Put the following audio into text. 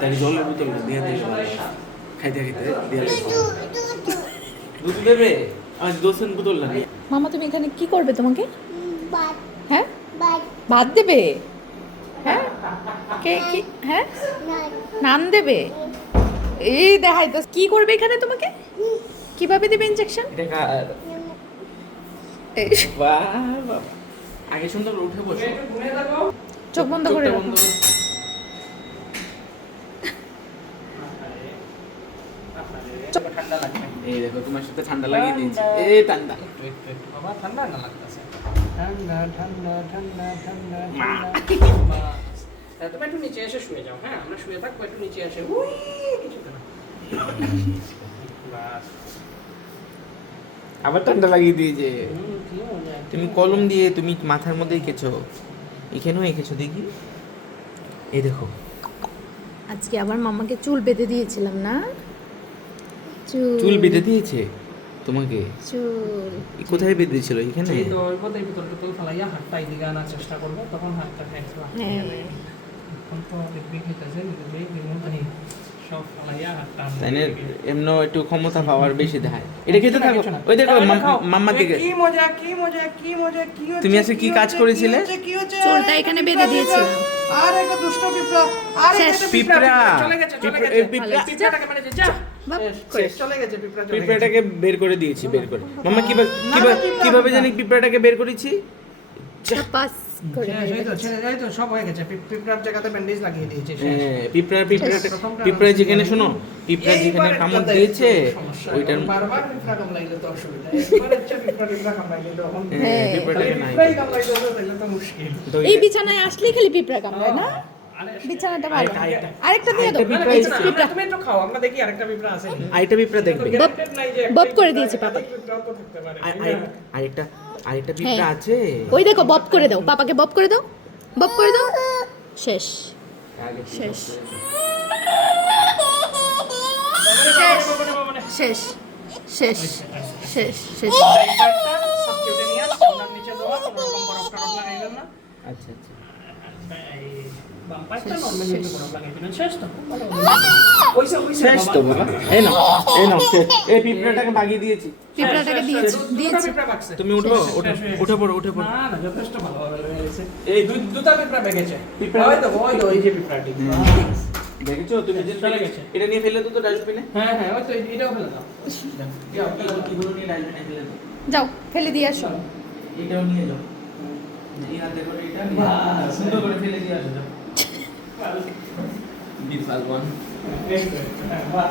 তাই জলের বোতল দিয়ে দিলে ভালো খাইতে খাইতে দিয়ে দুধ দেবে আমি দোসেন বোতল না মামা তুমি এখানে কি করবে তোমাকে? ভাত হ্যাঁ ভাত ভাত দেবে? হ্যাঁ কে কি হ্যাঁ নান নান দেবে? এই দেখাই তো কি করবে এখানে তোমাকে? কিভাবে দেবে ইনজেকশন? এটা কার বাহ বাহ আগে সুন্দর করে উঠে বসো চোখ বন্ধ করে চোখটা রাখো। বন্ধ করো। ঠান্ডা লাগবে এই দেখো তোমার সাথে ঠান্ডা লাগিয়ে দিয়েছি এই ঠান্ডা বাবা ঠান্ডা না লাগতেছে ঠান্ডা ঠান্ডা ঠান্ডা ঠান্ডা তুমি একটু নিচে এসে শুয়ে যাও হ্যাঁ আমরা শুয়ে থাকবো একটু নিচে এসে উই কিছু না বাস আবার ঠান্ডা লাগিয়ে দিয়েছে কি মজা তুমি কলম দিয়ে তুমি মাথার মধ্যে এঁকেছো এখানেও এঁকেছো দেখি এই দেখো আজকে আবার মামাকে চুল বেঁধে দিয়েছিলাম না? চুল বেঁধে দিয়েছে তোমাকে চুল কোথায় বেঁধেছিল এখানে তো ওই কথাই ভিতর টোতল ফেলাইয়া হাতটা এদিকে আনার চেষ্টা করবো তখন হাতটা ফেঁকবা হ্যাঁ এখন তো দেখবি খেতেছে দেখবি মধ্যে সব ফেলাইয়া হাতটা তাই না এমন একটু ক্ষমতা পাওয়ার বেশি দেখায় এটা খেতে থাকো ওই দেখো মাম্মার দিকে কি মজা কি মজা কি মজা কি হচ্ছে তুমি আজকে কি কাজ করেছিলে? কি হচ্ছে চুলটা এখানে বেঁধে দিয়েছিলাম। আর একটা দুষ্ট পিঁপড়া আর শেষ। একটা পিঁপড়া। চলে গেছে পিঁপড়া। পিঁপড়াটাকে মেরে যা বাপ। শেষ, চলে গেছে পিঁপড়া চলে গেছে। পিঁপড়াটাকে বের করে দিয়েছি বের করে মাম্মা কিভাবে জানি পিঁপড়াটাকে বের করেছি পাস করে শেষ, এই তো সব হয়ে গেছে পিঁপড়ার জায়গাতে ব্যান্ডেজ লাগিয়ে দিয়েছে শেষ। হ্যাঁ, পিঁপড়া যেখানে শোনো পিঁপড়া যেখানে এইবার কামড় একটা দিয়েছে সমস্যা। ওইটার বারবার পিঁপড়া কামড়াইলে তো অসুবিধা একবার হচ্ছে পিঁপড়া কামড়াইলে তখন হ্যাঁ, হ্যাঁ। পিঁপড়াটাকে নাই পিঁপড়াই কামড়াইলে তো তাহলে তো মুশকিল তো এই বিছানায় আসলেই খালি পিঁপড়া কামড়ায় না? আরে বিছানাটা ভালো আরেকটা। আরেকটা দিয়ে দাও। আরেকটা এই যে পিঁপড়া পিঁপড়া তুমি একটু খাও আমরা দেখি আরেকটা পিঁপড়া আছে আরেকটা পিঁপড়া দেখবে বব করে দিয়েছে পাপা। পিঁপড়াও তো থাকতে পারে আরেকটা পিঁপড়া আছে ওই দেখো বব করে দাও, পাপাকে বব করে দাও, বব করে দাও। শেষ শেষ শেষ শেষ শেষ শেষ আচ্ছা আচ্ছা শেষ তো বাবা এই নাও শেষ এই পিঁপড়াটাকে ভাগিয়ে দিয়েছি পিঁপড়াটাকে দিয়েছি দিয়েছি। তুমি উঠো উঠে পড়ো না না যথেষ্ট ভালোভাবে হয়েছে এই দুটা পিঁপড়া বেগেছে পিঁপড়া- ওই তো এই যে পিঁপড়াটি দেখেছো তুমি যে চলে গেছে। এটা নিয়ে ফেলে তো ডাস্টবিনে হ্যাঁ হ্যাঁ ওই তো এটাও ফেলে দাও এগুলো নিয়ে ডাস্টবিনে ফেলে দাও যাও ফেলে দিয়ে আসো। এটাও নিয়ে যাও এই হাতে করে এটা নিয়ে বাস। সুন্দর করে ফেলে দিয়ে আসো যাও বিশাল ওয়ান বাহ